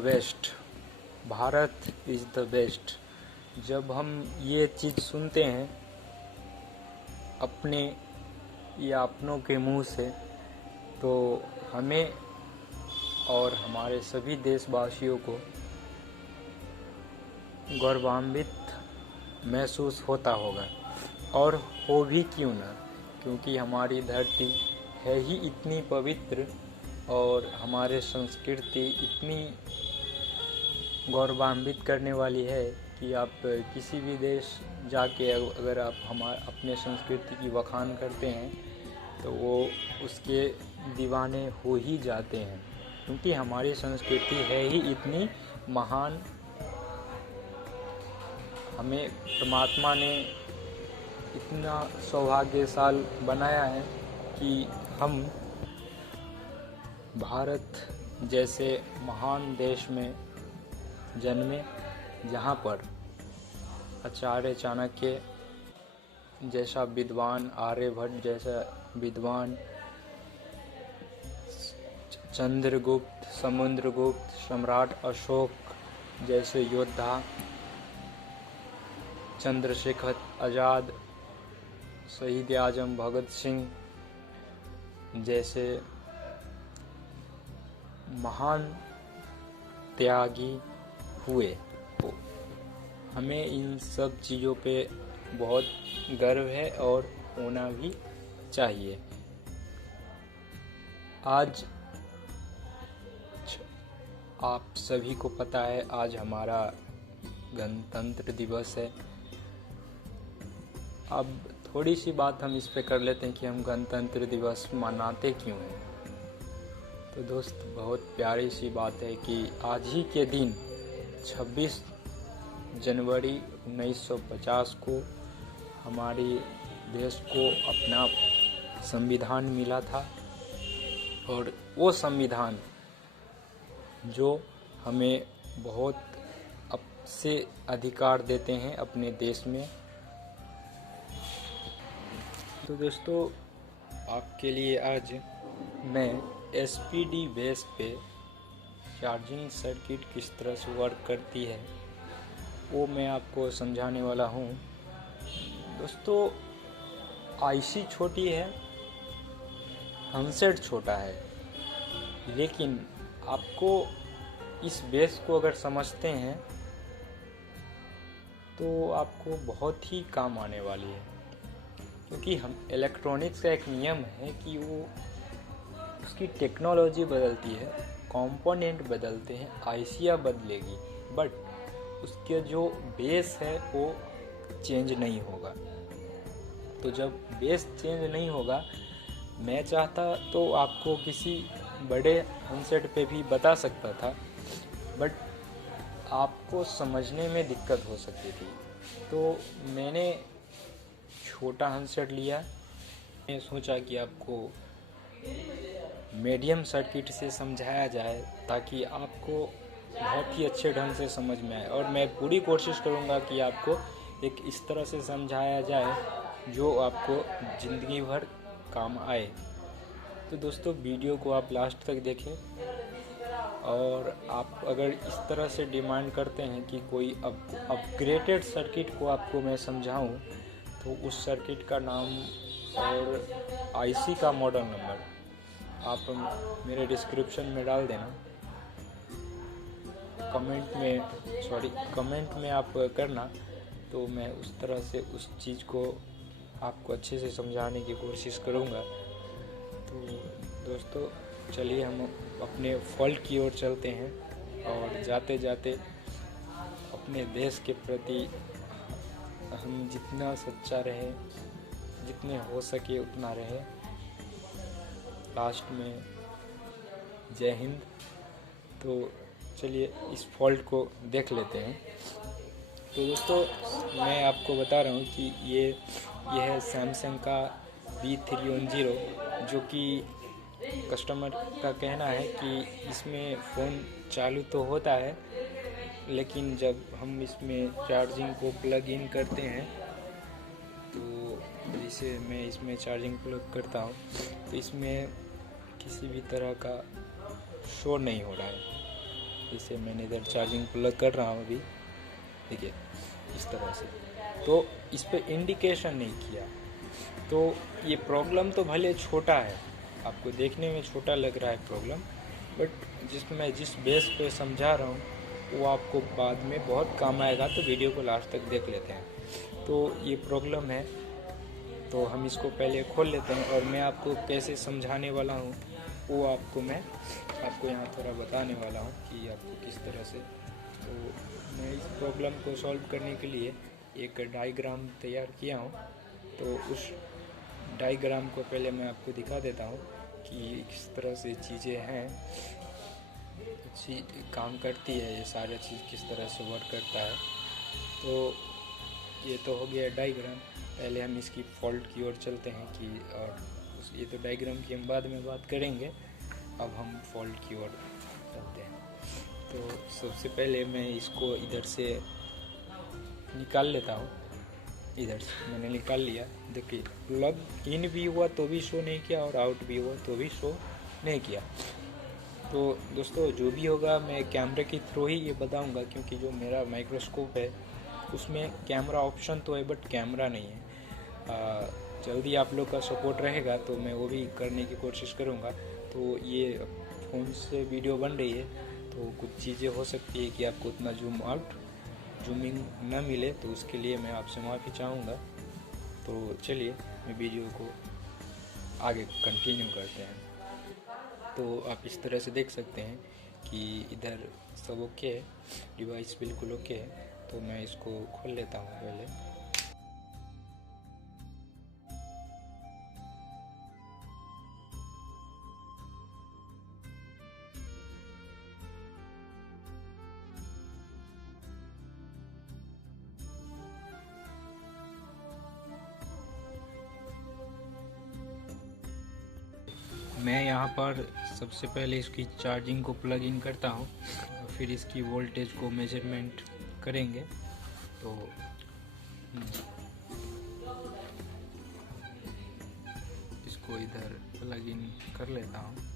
Waste, Bharat is the best. जब हम ये चीज़ सुनते हैं अपने या अपनों के मुंह से, तो हमें और हमारे सभी देशवासियों को गौरवान्वित महसूस होता होगा, और हो भी क्यों ना, क्योंकि हमारी धरती है ही इतनी पवित्र और हमारे संस्कृति इतनी गौरवान्वित करने वाली है कि आप किसी भी देश जाके अगर आप अपने संस्कृति की बखान करते हैं तो वो उसके दीवाने हो ही जाते हैं, क्योंकि हमारी संस्कृति है ही इतनी महान। हमें परमात्मा ने इतना सौभाग्यशाल बनाया है कि हम भारत जैसे महान देश में जन्मे, जहाँ पर आचार्य चाणक्य जैसा विद्वान, आर्यभट्ट जैसा विद्वान, चंद्रगुप्त, समुद्रगुप्त, सम्राट अशोक जैसे योद्धा, चंद्रशेखर आज़ाद, शहीद आजम भगत सिंह जैसे महान त्यागी हुए। तो हमें इन सब चीज़ों पे बहुत गर्व है और होना भी चाहिए। आज आप सभी को पता है, आज हमारा गणतंत्र दिवस है। अब थोड़ी सी बात हम इस पे कर लेते हैं कि हम गणतंत्र दिवस मनाते क्यों हैं। तो दोस्त, बहुत प्यारी सी बात है कि आज ही के दिन 26 जनवरी 1950 को हमारे देश को अपना संविधान मिला था, और वो संविधान जो हमें बहुत से अधिकार देते हैं अपने देश में। तो दोस्तों, आपके लिए आज मैं SPD बेस पे चार्जिंग सर्किट किस तरह से वर्क करती है वो मैं आपको समझाने वाला हूँ। दोस्तों, IC छोटी है, हैंडसेट छोटा है, लेकिन आपको इस बेस को अगर समझते हैं तो आपको बहुत ही काम आने वाली है। क्योंकि हम इलेक्ट्रॉनिक्स का एक नियम है कि वो उसकी टेक्नोलॉजी बदलती है, कंपोनेंट बदलते हैं, आईसियाँ बदलेगी, बट उसके जो बेस है वो चेंज नहीं होगा। तो जब बेस चेंज नहीं होगा, मैं चाहता तो आपको किसी बड़े हैंडसेट पे भी बता सकता था, बट आपको समझने में दिक्कत हो सकती थी। तो मैंने छोटा हैंडसेट लिया। मैं सोचा कि आपको मीडियम सर्किट से समझाया जाए ताकि आपको बहुत ही अच्छे ढंग से समझ में आए, और मैं पूरी कोशिश करूँगा कि आपको एक इस तरह से समझाया जाए जो आपको ज़िंदगी भर काम आए। तो दोस्तों, वीडियो को आप लास्ट तक देखें, और आप अगर इस तरह से डिमांड करते हैं कि कोई अपग्रेडेड सर्किट को आपको मैं समझाऊं, तो उस सर्किट का नाम और IC का मॉडल नंबर आप मेरे डिस्क्रिप्शन में डाल देना, कमेंट में आप करना, तो मैं उस तरह से उस चीज़ को आपको अच्छे से समझाने की कोशिश करूँगा। तो दोस्तों, चलिए हम अपने फॉल्ट की ओर चलते हैं, और जाते जाते अपने देश के प्रति हम जितना सच्चा रहे, जितने हो सके उतना रहे। लास्ट में जय हिंद। तो चलिए इस फॉल्ट को देख लेते हैं। तो दोस्तों, मैं आपको बता रहा हूँ कि ये है सैमसंग का B310, जो कि कस्टमर का कहना है कि इसमें फ़ोन चालू तो होता है, लेकिन जब हम इसमें चार्जिंग को प्लग इन करते हैं, तो जैसे मैं इसमें चार्जिंग प्लग करता हूँ तो इसमें किसी भी तरह का शो नहीं हो रहा है। जैसे मैंने इधर चार्जिंग प्लग कर रहा हूँ अभी, देखिए इस तरह से, तो इस पर इंडिकेशन नहीं किया। तो ये प्रॉब्लम तो भले छोटा है, आपको देखने में छोटा लग रहा है प्रॉब्लम, बट जिस बेस पे समझा रहा हूँ वो आपको बाद में बहुत काम आएगा। तो वीडियो को लास्ट तक देख लेते हैं। तो ये प्रॉब्लम है, तो हम इसको पहले खोल लेते हैं और मैं आपको कैसे समझाने वाला हूँ वो आपको यहाँ थोड़ा बताने वाला हूँ कि आपको किस तरह से। तो मैं इस प्रॉब्लम को सॉल्व करने के लिए एक डायग्राम तैयार किया हूँ। तो उस डायग्राम को पहले मैं आपको दिखा देता हूँ कि किस तरह से चीज़ें हैं, अच्छी काम करती है, ये सारी चीज़ किस तरह से वर्क करता है। तो ये तो हो गया डायग्राम। पहले हम इसकी फॉल्ट की ओर चलते हैं कि, और ये तो डायग्राम की हम बाद में बात करेंगे, अब हम फॉल्ट की ओर चलते हैं। तो सबसे पहले मैं इसको इधर से निकाल लेता हूँ। इधर से मैंने निकाल लिया। देखिए प्लग इन भी हुआ तो भी शो नहीं किया और आउट भी हुआ तो भी शो नहीं किया। तो दोस्तों जो भी होगा मैं कैमरे के थ्रू ही ये बताऊंगा, क्योंकि जो मेरा माइक्रोस्कोप है उसमें कैमरा ऑप्शन तो है बट कैमरा नहीं है। जल्दी आप लोग का सपोर्ट रहेगा तो मैं वो भी करने की कोशिश करूँगा। तो ये फ़ोन से वीडियो बन रही है तो कुछ चीज़ें हो सकती है कि आपको उतना जूमिंग न मिले, तो उसके लिए मैं आपसे माफ़ी चाहूँगा। तो चलिए मैं वीडियो को आगे कंटिन्यू करते हैं। तो आप इस तरह से देख सकते हैं कि इधर सब ओके है, डिवाइस बिल्कुल ओके है। तो मैं इसको खोल लेता हूँ पहले। मैं यहाँ पर सबसे पहले इसकी चार्जिंग को प्लग इन करता हूँ और फिर इसकी वोल्टेज को मेजरमेंट करेंगे। तो इसको इधर प्लग इन कर लेता हूँ।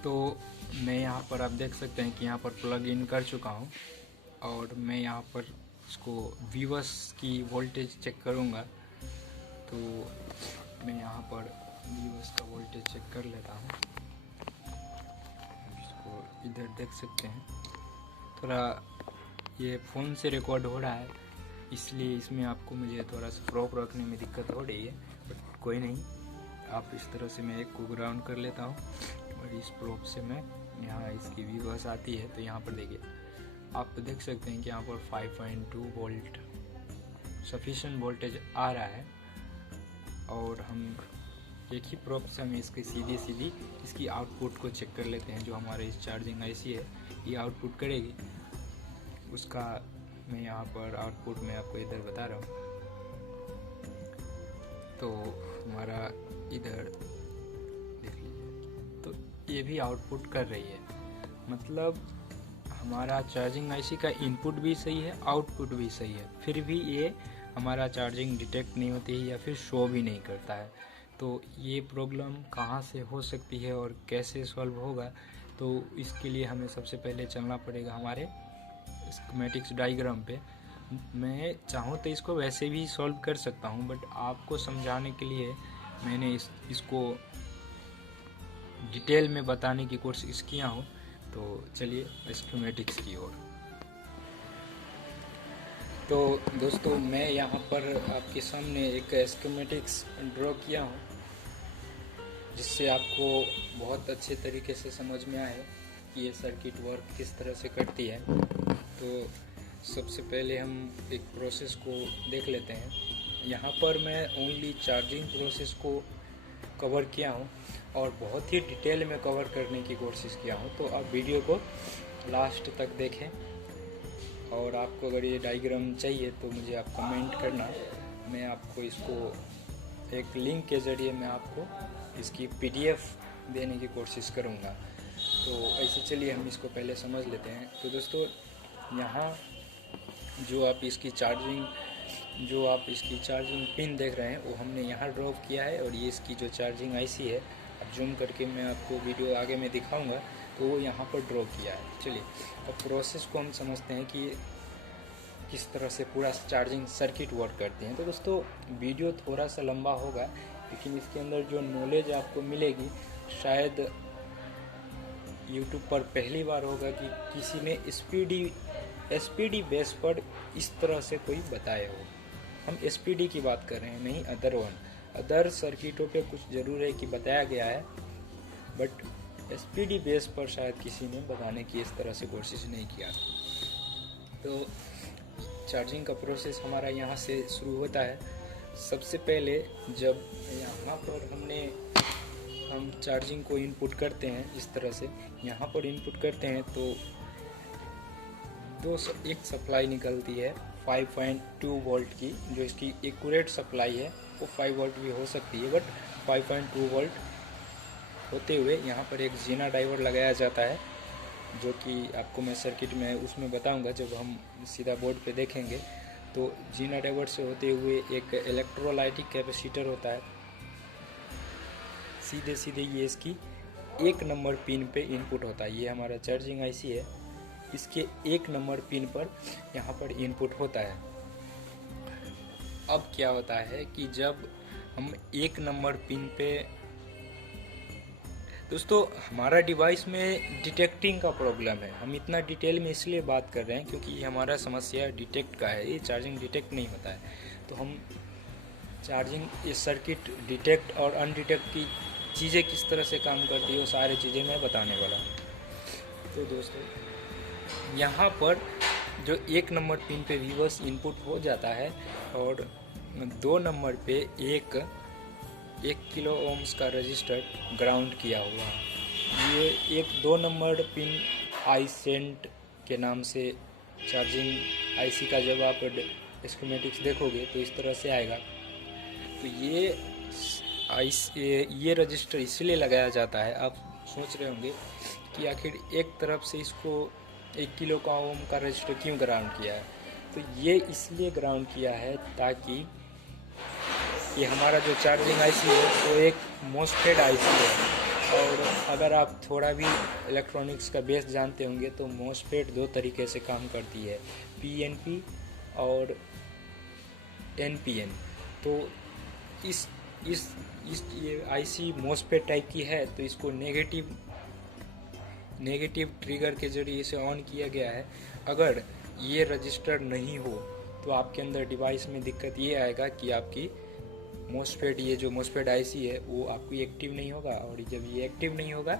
तो मैं यहाँ पर आप देख सकते हैं कि यहाँ पर प्लग इन कर चुका हूँ और मैं यहाँ पर इसको वीवर्स की वोल्टेज चेक करूँगा। तो मैं यहाँ पर वीवर्स का वोल्टेज चेक कर लेता हूँ। इसको इधर देख सकते हैं, थोड़ा ये फ़ोन से रिकॉर्ड हो रहा है इसलिए इसमें आपको मुझे थोड़ा सा प्रॉप रखने में दिक्कत हो रही है, बट कोई नहीं। आप इस तरह से मैं एक को ग्राउंड कर लेता हूँ और इस प्रोब से मैं यहाँ इसकी वीवर्स आती है। तो यहाँ पर देखिए आप देख सकते हैं कि यहाँ पर 5.2 वोल्ट सफिशिएंट वोल्टेज आ रहा है। और हम एक ही प्रोब से हम इसकी सीधी इसकी आउटपुट को चेक कर लेते हैं। जो हमारे इस चार्जिंग आईसी है ये आउटपुट करेगी, उसका मैं यहाँ पर आउटपुट में आपको इधर बता रहा हूँ। तो हमारा इधर देख लीजिए, तो ये भी आउटपुट कर रही है, मतलब हमारा चार्जिंग आईसी का इनपुट भी सही है, आउटपुट भी सही है, फिर भी ये हमारा चार्जिंग डिटेक्ट नहीं होती है या फिर शो भी नहीं करता है। तो ये प्रॉब्लम कहाँ से हो सकती है और कैसे सॉल्व होगा, तो इसके लिए हमें सबसे पहले चलना पड़ेगा हमारे स्कीमेटिक्स डायग्राम पे। मैं चाहूँ तो इसको वैसे भी सॉल्व कर सकता हूँ, बट आपको समझाने के लिए मैंने इसको डिटेल में बताने की कोशिश किया हूँ। तो चलिए स्कीमेटिक्स की ओर। तो दोस्तों मैं यहाँ पर आपके सामने एक स्कीमेटिक्स ड्रॉ किया हूँ जिससे आपको बहुत अच्छे तरीके से समझ में आए कि ये सर्किट वर्क किस तरह से करती है। तो सबसे पहले हम एक प्रोसेस को देख लेते हैं। यहाँ पर मैं ओनली चार्जिंग प्रोसेस को कवर किया हूँ और बहुत ही डिटेल में कवर करने की कोशिश किया हूँ। तो आप वीडियो को लास्ट तक देखें और आपको अगर ये डायग्राम चाहिए तो मुझे आप कमेंट करना, मैं आपको इसको एक लिंक के ज़रिए मैं आपको इसकी PDF देने की कोशिश करूँगा। तो ऐसे चलिए हम इसको पहले समझ लेते हैं। तो दोस्तों यहाँ जो आप इसकी चार्जिंग पिन देख रहे हैं वो हमने यहाँ ड्रॉप किया है, और ये इसकी जो चार्जिंग आईसी है, अब जूम करके मैं आपको वीडियो आगे में दिखाऊंगा, तो वो यहाँ पर ड्रॉप किया है। चलिए अब प्रोसेस को हम समझते हैं कि किस तरह से पूरा चार्जिंग सर्किट वर्क करते हैं। तो दोस्तों वीडियो थोड़ा सा लंबा होगा, लेकिन इसके अंदर जो नॉलेज आपको मिलेगी शायद यूट्यूब पर पहली बार होगा कि किसी ने एसपीडी बेस पर इस तरह से कोई बताए हो। हम एसपीडी की बात कर रहे हैं, नहीं अदर सर्किटों पे कुछ ज़रूर है कि बताया गया है, बट एसपीडी बेस पर शायद किसी ने बताने की इस तरह से कोशिश नहीं किया। तो चार्जिंग का प्रोसेस हमारा यहाँ से शुरू होता है। सबसे पहले जब यहाँ पर हम चार्जिंग को इनपुट करते हैं, इस तरह से यहाँ पर इनपुट करते हैं तो एक सप्लाई निकलती है 5.2 वोल्ट की, जो इसकी एक्यूरेट सप्लाई है। वो 5 वोल्ट भी हो सकती है, बट 5.2 वोल्ट होते हुए यहाँ पर एक जीना डायोड लगाया जाता है, जो कि आपको मैं सर्किट में उसमें बताऊंगा जब हम सीधा बोर्ड पे देखेंगे। तो जीना डायोड से होते हुए एक इलेक्ट्रोलाइटिक कैपेसिटर होता है। सीधे ये इसकी 1 नंबर पिन पे इनपुट होता है। ये हमारा चार्जिंग आईसी है, इसके 1 नंबर पिन पर यहाँ पर इनपुट होता है। अब क्या होता है कि जब हम 1 नंबर पिन पे, दोस्तों हमारा डिवाइस में डिटेक्टिंग का प्रॉब्लम है। हम इतना डिटेल में इसलिए बात कर रहे हैं क्योंकि ये हमारा समस्या डिटेक्ट का है, ये चार्जिंग डिटेक्ट नहीं होता है। तो हम चार्जिंग ये सर्किट डिटेक्ट और अनडिटेक्ट की चीज़ें किस तरह से काम करती है वो सारी चीज़ें मैं बताने वाला हूँ। तो दोस्तों यहाँ पर जो 1 नंबर पिन पे वीवर्स इनपुट हो जाता है, और 2 नंबर पे एक किलो ओम्स का रजिस्टर ग्राउंड किया हुआ है। ये एक 2 नंबर पिन आईसेंट के नाम से चार्जिंग आईसी का जब आप स्कीमेटिक्स देखोगे तो इस तरह से आएगा। तो ये रजिस्टर इसलिए लगाया जाता है। आप सोच रहे होंगे कि आखिर एक तरफ से इसको 1 किलो का ओम का रजिस्टर क्यों ग्राउंड किया है। तो ये इसलिए ग्राउंड किया है ताकि ये हमारा जो चार्जिंग आईसी है वो एक मोस्फेट आईसी है। और अगर आप थोड़ा भी इलेक्ट्रॉनिक्स का बेस जानते होंगे तो मोस्फेट 2 तरीके से काम करती है, पीएनपी और एनपीएन। तो इस ये आईसी मोस्फेट टाइप की है, तो इसको नेगेटिव ट्रिगर के जरिए इसे ऑन किया गया है। अगर ये रजिस्टर नहीं हो तो आपके अंदर डिवाइस में दिक्कत ये आएगा कि आपकी मोस्फेट, ये जो मोस्फेट आईसी है वो आपकी एक्टिव नहीं होगा, और जब ये एक्टिव नहीं होगा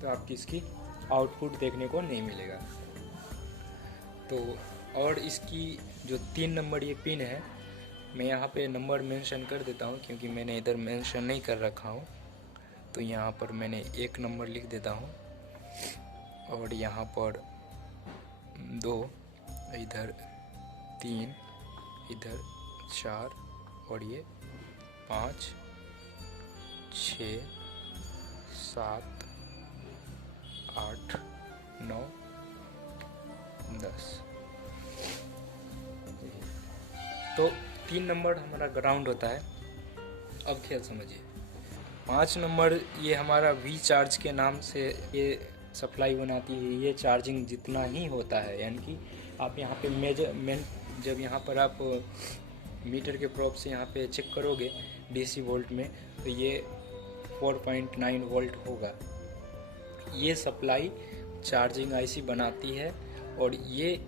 तो आपकी इसकी आउटपुट देखने को नहीं मिलेगा। तो और इसकी जो 3 नंबर ये पिन है, मैं यहाँ पे नंबर मेंशन कर देता हूँ क्योंकि मैंने इधर मेंशन नहीं कर रखा हूँ। तो यहाँ पर मैंने 1 नंबर लिख देता हूँ, और यहाँ पर 2, इधर 3, इधर 4, और ये 5, 6, 7, 8, 9, 10। तो 3 नंबर हमारा ग्राउंड होता है। अब खेल समझिए। 5 नंबर ये हमारा वी चार्ज के नाम से ये सप्लाई बनाती है। ये चार्जिंग जितना ही होता है, यानी कि आप यहाँ पे मेजरमेंट, जब यहाँ पर आप मीटर के प्रोब से यहाँ पे चेक करोगे डीसी वोल्ट में, तो ये 4.9 वोल्ट होगा। ये सप्लाई चार्जिंग आईसी बनाती है, और ये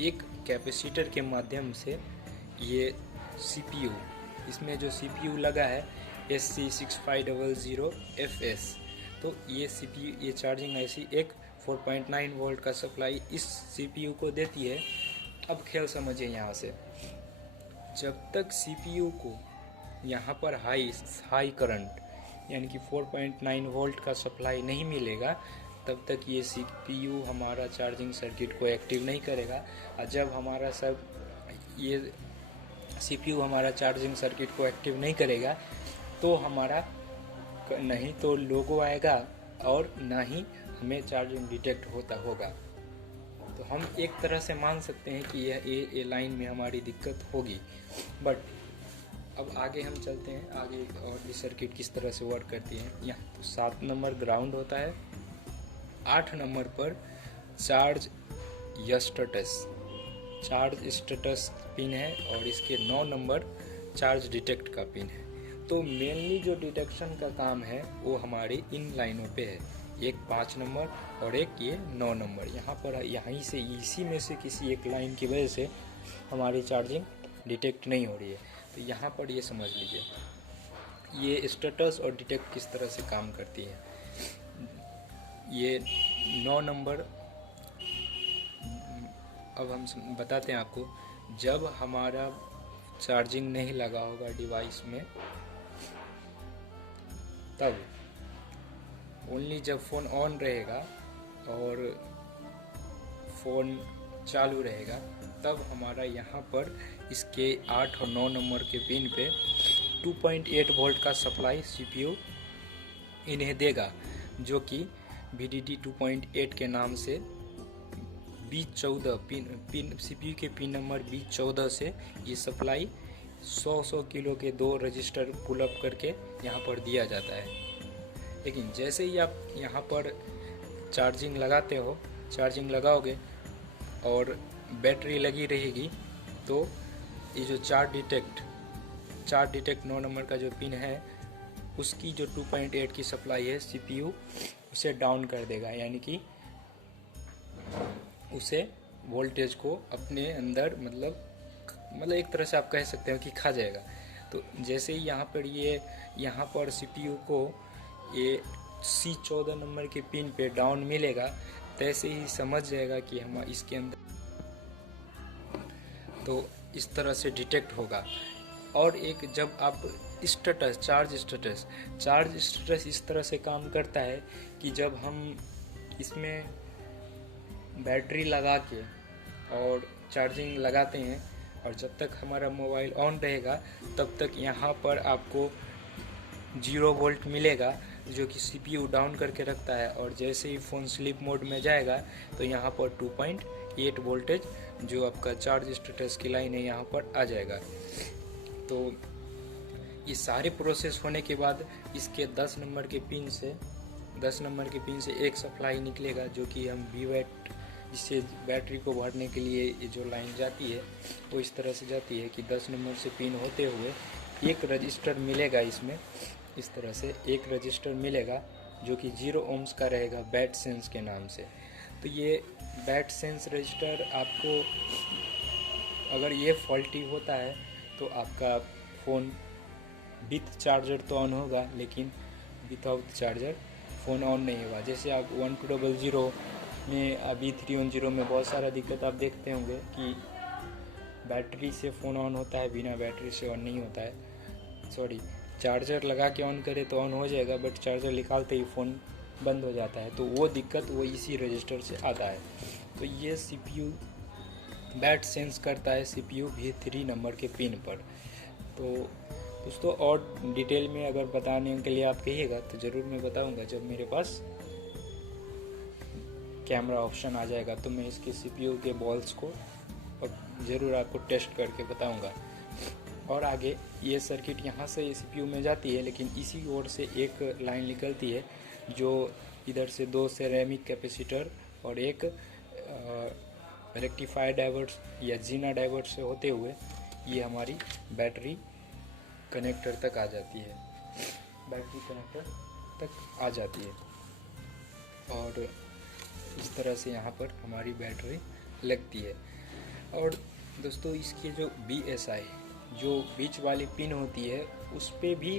एक कैपेसिटर के माध्यम से ये सीपीयू, इसमें जो सीपीयू लगा है SC6500FS, तो ये सीपीयू, ये चार्जिंग आईसी एक 4.9 वोल्ट का सप्लाई इस सीपीयू को देती है। अब खेल समझिए यहाँ से, जब तक सीपीयू को यहाँ पर हाई करंट यानी कि 4.9 वोल्ट का सप्लाई नहीं मिलेगा, तब तक ये सीपीयू हमारा चार्जिंग सर्किट को एक्टिव नहीं करेगा। और जब हमारा ये सीपीयू हमारा चार्जिंग सर्किट को एक्टिव नहीं करेगा तो हमारा नहीं तो लोगो आएगा और ना ही हमें चार्जिंग डिटेक्ट होता होगा। तो हम एक तरह से मान सकते हैं कि यह ए लाइन में हमारी दिक्कत होगी। बट अब आगे हम चलते हैं, आगे और भी सर्किट किस तरह से वर्क करती है। यहाँ तो 7 नंबर ग्राउंड होता है, 8 नंबर पर चार्ज स्टेटस पिन है और इसके 9 नंबर चार्ज डिटेक्ट का पिन है। तो मेनली जो डिटेक्शन का काम है वो हमारी इन लाइनों पे है, एक 5 नंबर और एक ये 9 नंबर। यहाँ पर यहीं से इसी में से किसी एक लाइन की वजह से हमारी चार्जिंग डिटेक्ट नहीं हो रही है। तो यहाँ पर ये समझ लीजिए ये स्टेटस और डिटेक्ट किस तरह से काम करती है। ये 9 नंबर, अब हम बताते हैं आपको, जब हमारा चार्जिंग नहीं लगा होगा डिवाइस में, तब ओनली जब फ़ोन ऑन रहेगा और फ़ोन चालू रहेगा तब हमारा यहाँ पर इसके 8 और 9 नंबर के पिन पे 2.8 वोल्ट का सप्लाई CPU इन्हें देगा, जो कि VDD 2.8 के नाम से B14 पिन CPU के पिन नंबर B14 से ये सप्लाई 100 किलो के 2 रजिस्टर पुल अप करके यहाँ पर दिया जाता है। लेकिन जैसे ही आप यहाँ पर चार्जिंग लगाते हो, चार्जिंग लगाओगे और बैटरी लगी रहेगी, तो ये जो चार्ज डिटेक्ट 9 नंबर का जो पिन है उसकी जो 2.8 की सप्लाई है CPU उसे डाउन कर देगा, यानी कि उसे वोल्टेज को अपने अंदर मतलब एक तरह से आप कह सकते हो कि खा जाएगा। तो जैसे ही यहाँ पर CPU को ये C14 नंबर के पिन पे डाउन मिलेगा, तैसे ही समझ जाएगा कि हम इसके अंदर, तो इस तरह से डिटेक्ट होगा। और एक जब आप चार्ज स्टेटस इस तरह से काम करता है कि जब हम इसमें बैटरी लगा के और चार्जिंग लगाते हैं और जब तक हमारा मोबाइल ऑन रहेगा तब तक यहाँ पर आपको 0 वोल्ट मिलेगा, जो कि CPU डाउन करके रखता है। और जैसे ही फ़ोन स्लीप मोड में जाएगा तो यहाँ पर 2.8 वोल्टेज जो आपका चार्ज स्टेटस की लाइन है यहाँ पर आ जाएगा। तो ये सारे प्रोसेस होने के बाद इसके 10 नंबर के पिन से एक सप्लाई निकलेगा, जो कि हम BWAT, इससे बैटरी को भरने के लिए ये जो लाइन जाती है वो इस तरह से जाती है कि 10 नंबर से पिन होते हुए एक रजिस्टर मिलेगा। इसमें इस तरह से एक रजिस्टर मिलेगा जो कि 0 ohms का रहेगा, बैट सेंस के नाम से। तो ये बैट सेंस रजिस्टर आपको, अगर ये फॉल्टी होता है तो आपका फ़ोन विथ चार्जर तो ऑन होगा, लेकिन विदाउट चार्जर फ़ोन ऑन नहीं होगा। जैसे आप 1200 में, अभी 310 में बहुत सारा दिक्कत आप देखते होंगे कि बैटरी से फ़ोन ऑन होता है, बिना बैटरी से ऑन नहीं होता है। चार्जर लगा के ऑन करे तो ऑन हो जाएगा, बट चार्जर निकालते ही फ़ोन बंद हो जाता है। तो वो दिक्कत वो इसी रजिस्टर से आता है। तो ये CPU बैट सेंस करता है CPU V3 नंबर के पिन पर। तो दोस्तों और डिटेल में अगर बताने के लिए आप कहिएगा तो ज़रूर मैं बताऊंगा। जब मेरे पास कैमरा ऑप्शन आ जाएगा तो मैं इसके CPU के बॉल्स को ज़रूर आपको टेस्ट करके बताऊंगा। और आगे ये सर्किट यहाँ से CPU में जाती है, लेकिन इसी ओर से एक लाइन निकलती है जो इधर से 2 सेरेमिक कैपेसिटर और एक रेक्टिफायर डाइवर्स या जीना डाइवर्स से होते हुए ये हमारी बैटरी कनेक्टर तक आ जाती है, और इस तरह से यहाँ पर हमारी बैटरी लगती है। और दोस्तों इसकी जो BSI जो बीच वाली पिन होती है उस पे भी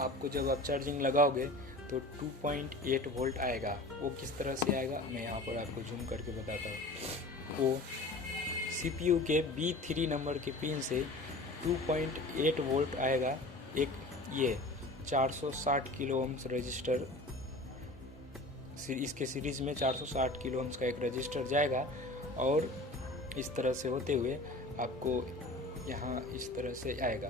आपको जब आप चार्जिंग लगाओगे तो 2.8 वोल्ट आएगा। वो किस तरह से आएगा मैं यहाँ पर आपको जूम करके बताता हूँ। वो CPU के B3 नंबर के पिन से 2.8 वोल्ट आएगा। एक ये 460 किलो ओम्स रजिस्टर, इसके सीरीज़ में 460 किलो ओम्स का एक रजिस्टर जाएगा और इस तरह से होते हुए आपको यहाँ इस तरह से आएगा।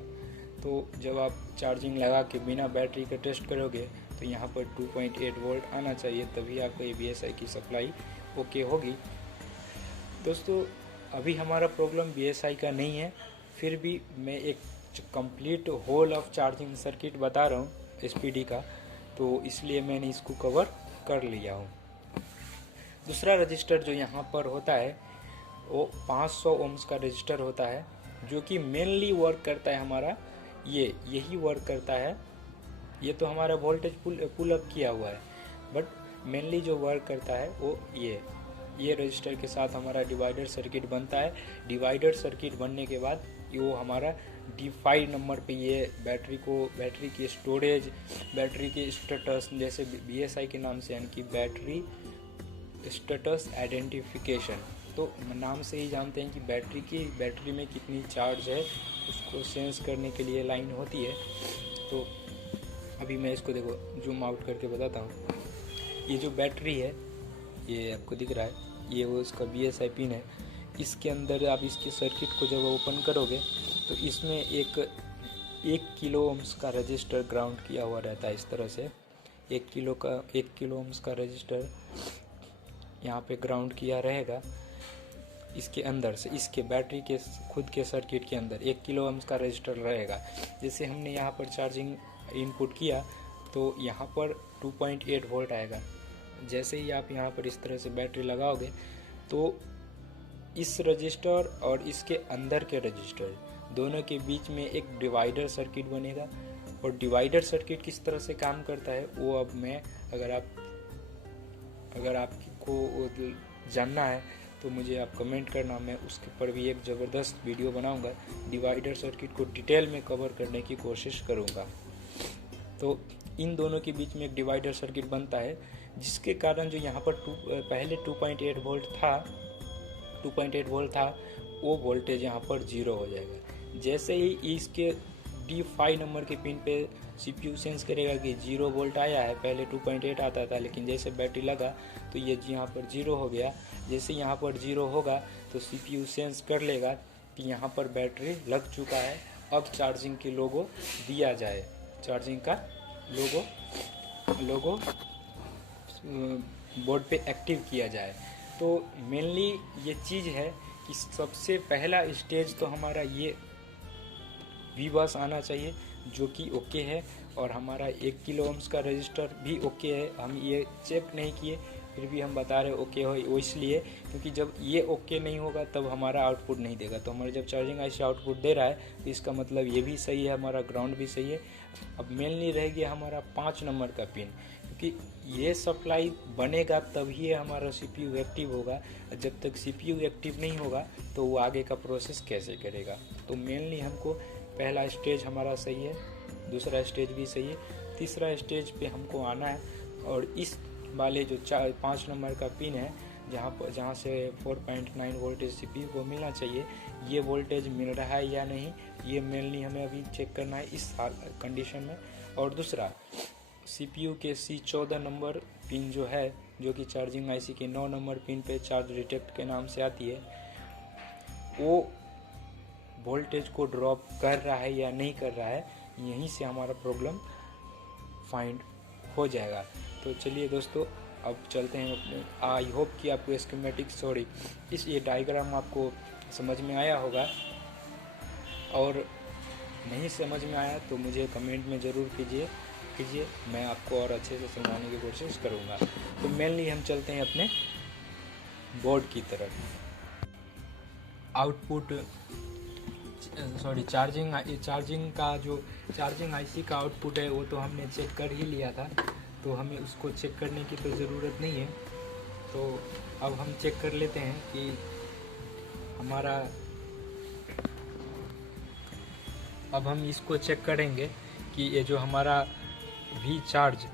तो जब आप चार्जिंग लगा के बिना बैटरी के टेस्ट करोगे तो यहाँ पर 2.8 वोल्ट आना चाहिए, तभी आपको ये BSI की सप्लाई ओके होगी। दोस्तों अभी हमारा प्रॉब्लम BSI का नहीं है, फिर भी मैं एक complete whole of charging circuit बता रहा हूँ SPD का, तो इसलिए मैंने इसको कवर कर लिया हूँ। दूसरा रजिस्टर जो यहाँ पर होता है वो 500 ओम्स का रजिस्टर होता है, जो कि मेनली वर्क करता है हमारा यही वर्क करता है। ये तो हमारा वोल्टेज पुल अप किया हुआ है, बट मेनली जो वर्क करता है वो ये रजिस्टर के साथ हमारा डिवाइडर सर्किट बनता है। डिवाइडर सर्किट बनने के बाद वो हमारा D5 नंबर पे ये बैटरी की स्टोरेज, बैटरी के स्टेटस, जैसे BSI के नाम से, यानी कि बैटरी स्टेटस आइडेंटिफिकेशन, तो नाम से ही जानते हैं कि बैटरी में कितनी चार्ज है, उसको सेंस करने के लिए लाइन होती है। तो अभी मैं इसको देखो जूम आउट करके बताता हूँ। ये जो बैटरी है, ये आपको दिख रहा है, ये वो इसका BSI पिन है। इसके अंदर आप इसके सर्किट को जब ओपन करोगे तो इसमें एक किलो ओम्स का रजिस्टर ग्राउंड किया हुआ रहता है। इस तरह से 1 किलो ओम्स का रजिस्टर यहाँ पे ग्राउंड किया रहेगा। इसके अंदर से, इसके बैटरी के खुद के सर्किट के अंदर 1 किलो ओम्स का रजिस्टर रहेगा। जैसे हमने यहाँ पर चार्जिंग इनपुट किया तो यहाँ पर 2.8 वोल्ट आएगा। जैसे ही आप यहाँ पर इस तरह से बैटरी लगाओगे तो इस रजिस्टर और इसके अंदर के रजिस्टर दोनों के बीच में एक डिवाइडर सर्किट बनेगा। और डिवाइडर सर्किट किस तरह से काम करता है वो अब मैं, अगर आपको जानना है तो मुझे आप कमेंट करना, मैं उसके पर भी एक ज़बरदस्त वीडियो बनाऊंगा। डिवाइडर सर्किट को डिटेल में कवर करने की कोशिश करूंगा। तो इन दोनों के बीच में एक डिवाइडर सर्किट बनता है, जिसके कारण जो यहाँ पर पहले 2.8 वोल्ट था वो वोल्टेज यहाँ पर 0 हो जाएगा। जैसे ही इसके D5 नंबर के पिन पे CPU सेंस करेगा कि 0 वोल्ट आया है, पहले 2.8 आता था, लेकिन जैसे बैटरी लगा तो ये यहाँ पर 0 हो गया। जैसे यहाँ पर 0 होगा तो CPU सेंस कर लेगा कि यहाँ पर बैटरी लग चुका है, अब चार्जिंग के लोगो दिया जाए, चार्जिंग का लोगो बोर्ड पे एक्टिव किया जाए। तो मेनली ये चीज़ है कि सबसे पहला स्टेज तो हमारा ये V-बस आना चाहिए, जो कि ओके है, और हमारा 1 किलो ओम्स का रजिस्टर भी ओके है। हम ये चेक नहीं किए, फिर भी हम बता रहे ओके हो, वो इसलिए क्योंकि जब ये ओके नहीं होगा तब हमारा आउटपुट नहीं देगा। तो हमारा जब चार्जिंग IC आउटपुट दे रहा है तो इसका मतलब ये भी सही है, हमारा ग्राउंड भी सही है। अब मेनली रह गया हमारा 5 नंबर का पिन, क्योंकि ये सप्लाई बनेगा तभी हमारा CPU एक्टिव होगा। जब तक CPU एक्टिव नहीं होगा तो वो आगे का प्रोसेस कैसे करेगा। तो मेनली हमको पहला स्टेज हमारा सही है, दूसरा स्टेज भी सही है, तीसरा स्टेज पे हमको आना है। और इस वाले जो 5 नंबर का पिन है, जहाँ से 4.9 वोल्टेज CPU को मिलना चाहिए, ये वोल्टेज मिल रहा है या नहीं, ये मेनली हमें अभी चेक करना है इस कंडीशन में। और दूसरा CPU के C14 नंबर पिन जो है, जो कि चार्जिंग IC के 9 नंबर पिन पे चार्ज डिटेक्ट के नाम से आती है, वो वोल्टेज को ड्रॉप कर रहा है या नहीं कर रहा है, यहीं से हमारा प्रॉब्लम फाइंड हो जाएगा। तो चलिए दोस्तों अब चलते हैं अपने। आई होप कि आपको स्कीमेटिक ये डायग्राम आपको समझ में आया होगा, और नहीं समझ में आया तो मुझे कमेंट में ज़रूर कीजिए, मैं आपको और अच्छे से समझाने की कोशिश करूँगा। तो मेनली हम चलते हैं अपने बोर्ड की तरफ। चार्जिंग का जो चार्जिंग IC का आउटपुट है वो तो हमने चेक कर ही लिया था, तो हमें उसको चेक करने की तो ज़रूरत नहीं है। तो अब हम चेक कर लेते हैं कि अब हम इसको चेक करेंगे कि ये जो हमारा V चार्ज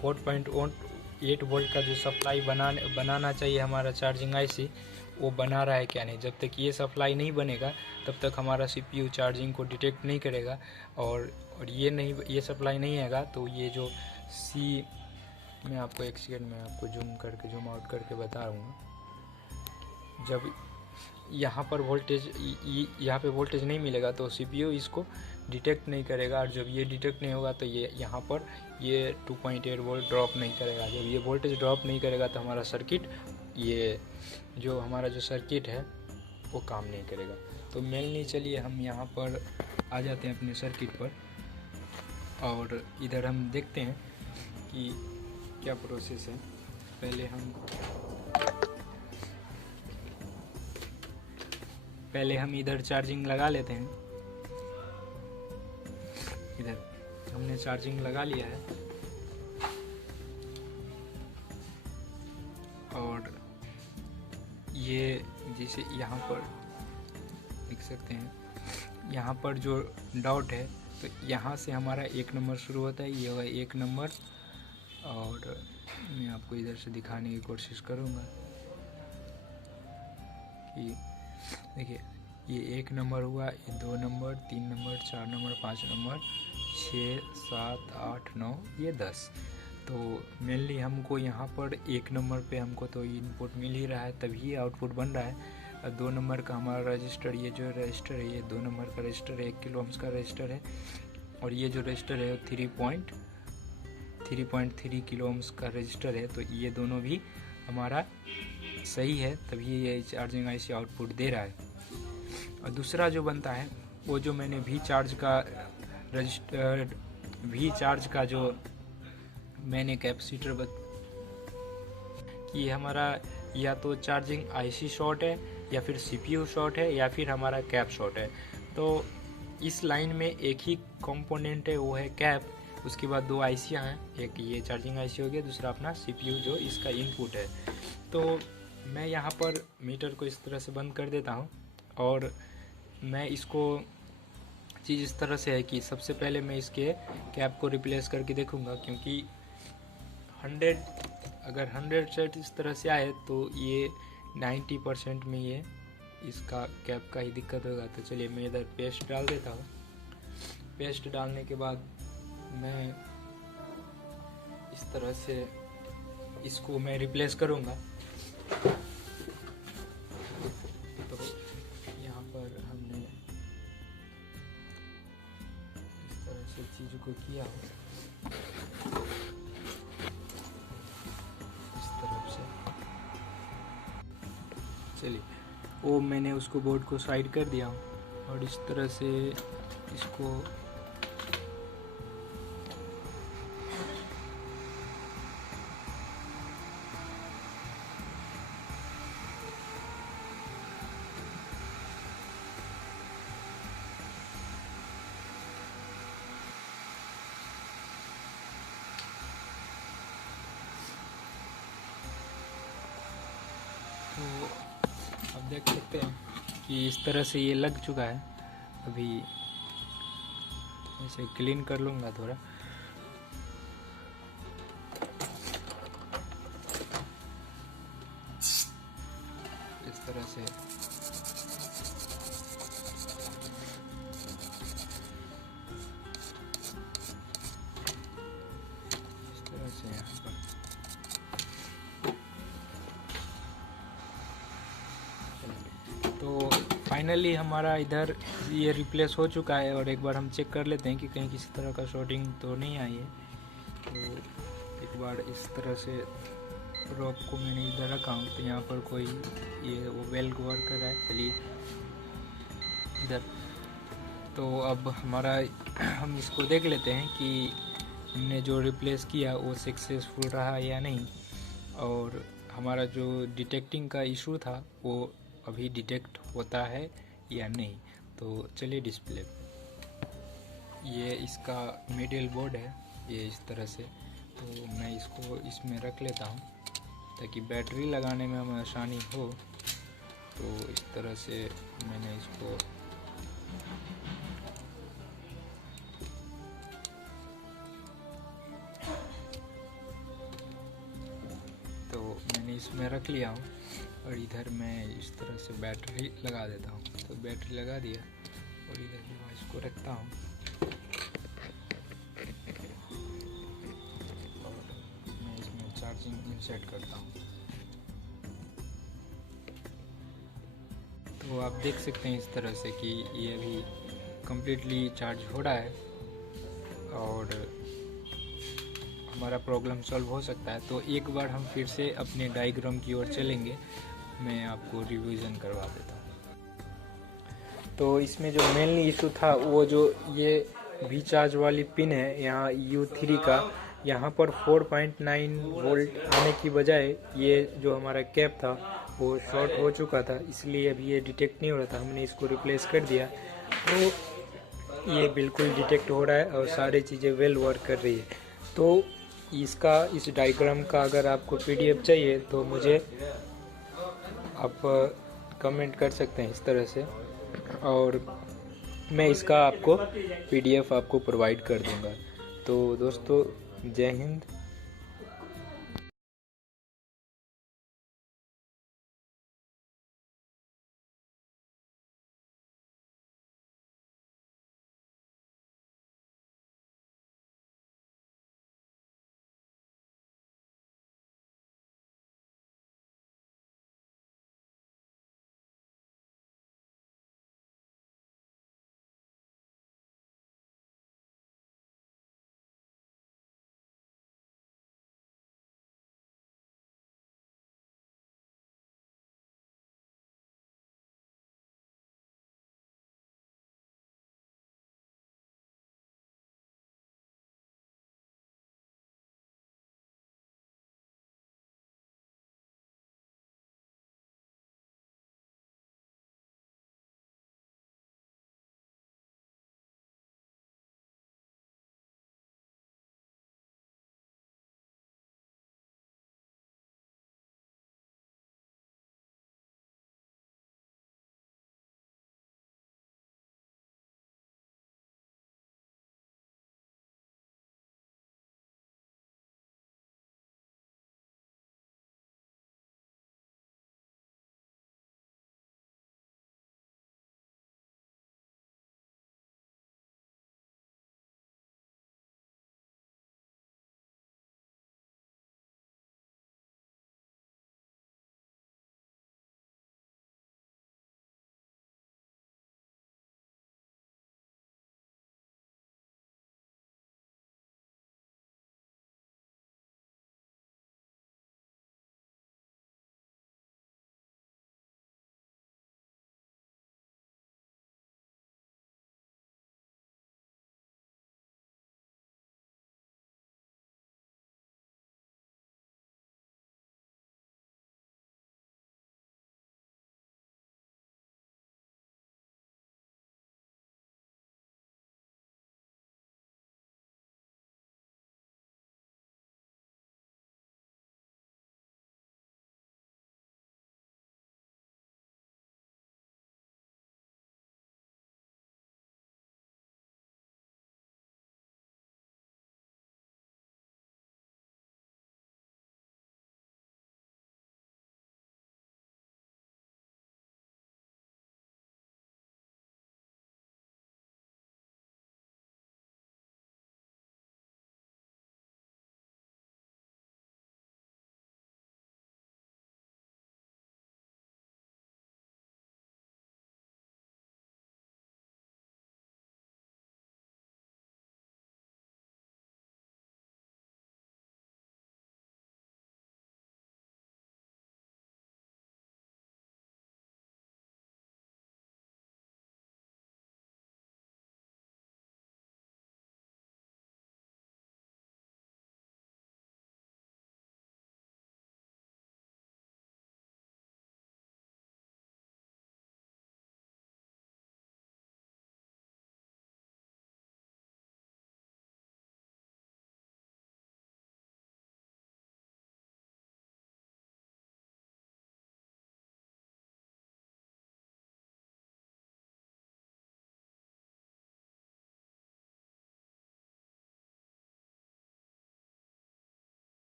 4.8 वोल्ट का जो सप्लाई बनाना चाहिए हमारा चार्जिंग IC, वो बना रहा है क्या नहीं। जब तक ये सप्लाई नहीं बनेगा तब तक हमारा CPU चार्जिंग को डिटेक्ट नहीं करेगा, और ये सप्लाई नहीं आएगा तो ये जो मैं आपको एक सेकेंड में आपको जूम आउट करके बता रहा हूँ। जब यहाँ पर वोल्टेज यहाँ पे वोल्टेज नहीं मिलेगा तो CPU इसको डिटेक्ट नहीं करेगा, और जब ये डिटेक्ट नहीं होगा तो ये यहाँ पर ये 2.8 वोल्ट ड्रॉप नहीं करेगा। जब ये वोल्टेज ड्रॉप नहीं करेगा तो हमारा सर्किट, ये जो हमारा जो सर्किट है वो काम नहीं करेगा। तो मेनली चलिए हम यहाँ पर आ जाते हैं अपने सर्किट पर, और इधर हम देखते हैं कि क्या प्रोसेस है। पहले हम इधर चार्जिंग लगा लेते हैं। इधर हमने चार्जिंग लगा लिया है, और ये जैसे यहाँ पर देख सकते हैं, यहाँ पर जो डॉट है तो यहाँ से हमारा 1 नंबर शुरू होता है, ये होगा 1 नंबर। और मैं आपको इधर से दिखाने की कोशिश करूँगा कि देखिए ये 1 नंबर हुआ, ये 2 नंबर, 3 नंबर, 4 नंबर, 5 नंबर, 6, 7, 8, 9, ये 10। तो मेनली हमको यहाँ पर 1 नंबर पे हमको तो इनपुट मिल ही रहा है, तभी आउटपुट बन रहा है। और 2 नंबर का हमारा रजिस्टर, ये जो रजिस्टर है ये 2 नंबर का रजिस्टर है, 1 किलो ओम्स का रजिस्टर है। और ये जो रजिस्टर है 3.3 किलो ओम्स का रजिस्टर है। तो ये दोनों भी हमारा सही है, तभी ये चार्जिंग IC आउटपुट दे रहा है। और दूसरा जो बनता है वो जो मैंने वी चार्ज का जो मैंने कैपेसिटर कि हमारा या तो चार्जिंग IC शॉर्ट है, या फिर CPU शॉर्ट है, या फिर हमारा कैप शॉर्ट है। तो इस लाइन में एक ही कंपोनेंट है, वो है कैप। उसके बाद 2 IC हैं, एक ये चार्जिंग IC हो गया, दूसरा अपना CPU जो इसका इनपुट है। तो मैं यहाँ पर मीटर को इस तरह से बंद कर देता हूँ, और मैं इसको चीज़ इस तरह से है कि सबसे पहले मैं इसके कैप को रिप्लेस करके देखूँगा, क्योंकि 100% इस तरह से आए तो ये 90% में ये इसका कैप का ही दिक्कत होगा। तो चलिए मैं इधर पेस्ट डाल देता हूँ। पेस्ट डालने के बाद मैं इस तरह से इसको मैं रिप्लेस करूँगा। तो यहाँ पर हमने इस तरह से चीज़ को किया इस तरफ से। चलिए वो मैंने उसको बोर्ड को साइड कर दिया और इस तरह से इसको तो अब देख सकते हैं कि इस तरह से ये लग चुका है। अभी ऐसे क्लीन कर लूँगा थोड़ा। इस तरह से यहाँ पर तो फाइनली हमारा इधर ये रिप्लेस हो चुका है। और एक बार हम चेक कर लेते हैं कि कहीं किसी तरह का शॉर्टिंग तो नहीं आई है। तो एक बार इस तरह से रॉक को मैंने इधर रखा हूँ, तो यहाँ पर कोई ये वो वेल वर्क कर रहा है। चलिए इधर तो अब हमारा हम इसको देख लेते हैं कि हमने जो रिप्लेस किया वो सक्सेसफुल रहा या नहीं, और हमारा जो डिटेक्टिंग का इशू था वो अभी डिटेक्ट होता है या नहीं। तो चलिए डिस्प्ले, ये इसका मिडिल बोर्ड है ये इस तरह से। तो मैं इसको इसमें रख लेता हूँ ताकि बैटरी लगाने में हमें आसानी हो। तो इस तरह से मैंने इसको इसमें रख लिया हूँ, और इधर मैं इस तरह से बैटरी लगा देता हूँ। तो बैटरी लगा दिया और इधर डिवाइस को रखता हूँ और मैं इसमें चार्जिंग इंसर्ट करता हूँ। तो वो आप देख सकते हैं इस तरह से कि ये अभी कम्प्लीटली चार्ज हो रहा है और हमारा प्रॉब्लम सॉल्व हो सकता है। तो एक बार हम फिर से अपने डायग्राम की ओर चलेंगे, मैं आपको रिवीजन करवा देता हूँ। तो इसमें जो मेनली इशू था वो जो ये वी चार्ज वाली पिन है यहाँ U3 का, यहाँ पर 4.9 वोल्ट आने की बजाय ये जो हमारा कैप था वो शॉर्ट हो चुका था, इसलिए अभी ये डिटेक्ट नहीं हो रहा था। हमने इसको रिप्लेस कर दिया तो ये बिल्कुल डिटेक्ट हो रहा है और सारी चीज़ें वेल वर्क कर रही है। तो इस डायग्राम का अगर आपको PDF चाहिए तो मुझे आप कमेंट कर सकते हैं इस तरह से, और मैं इसका आपको PDF आपको प्रोवाइड कर दूंगा। तो दोस्तों, जय हिंद।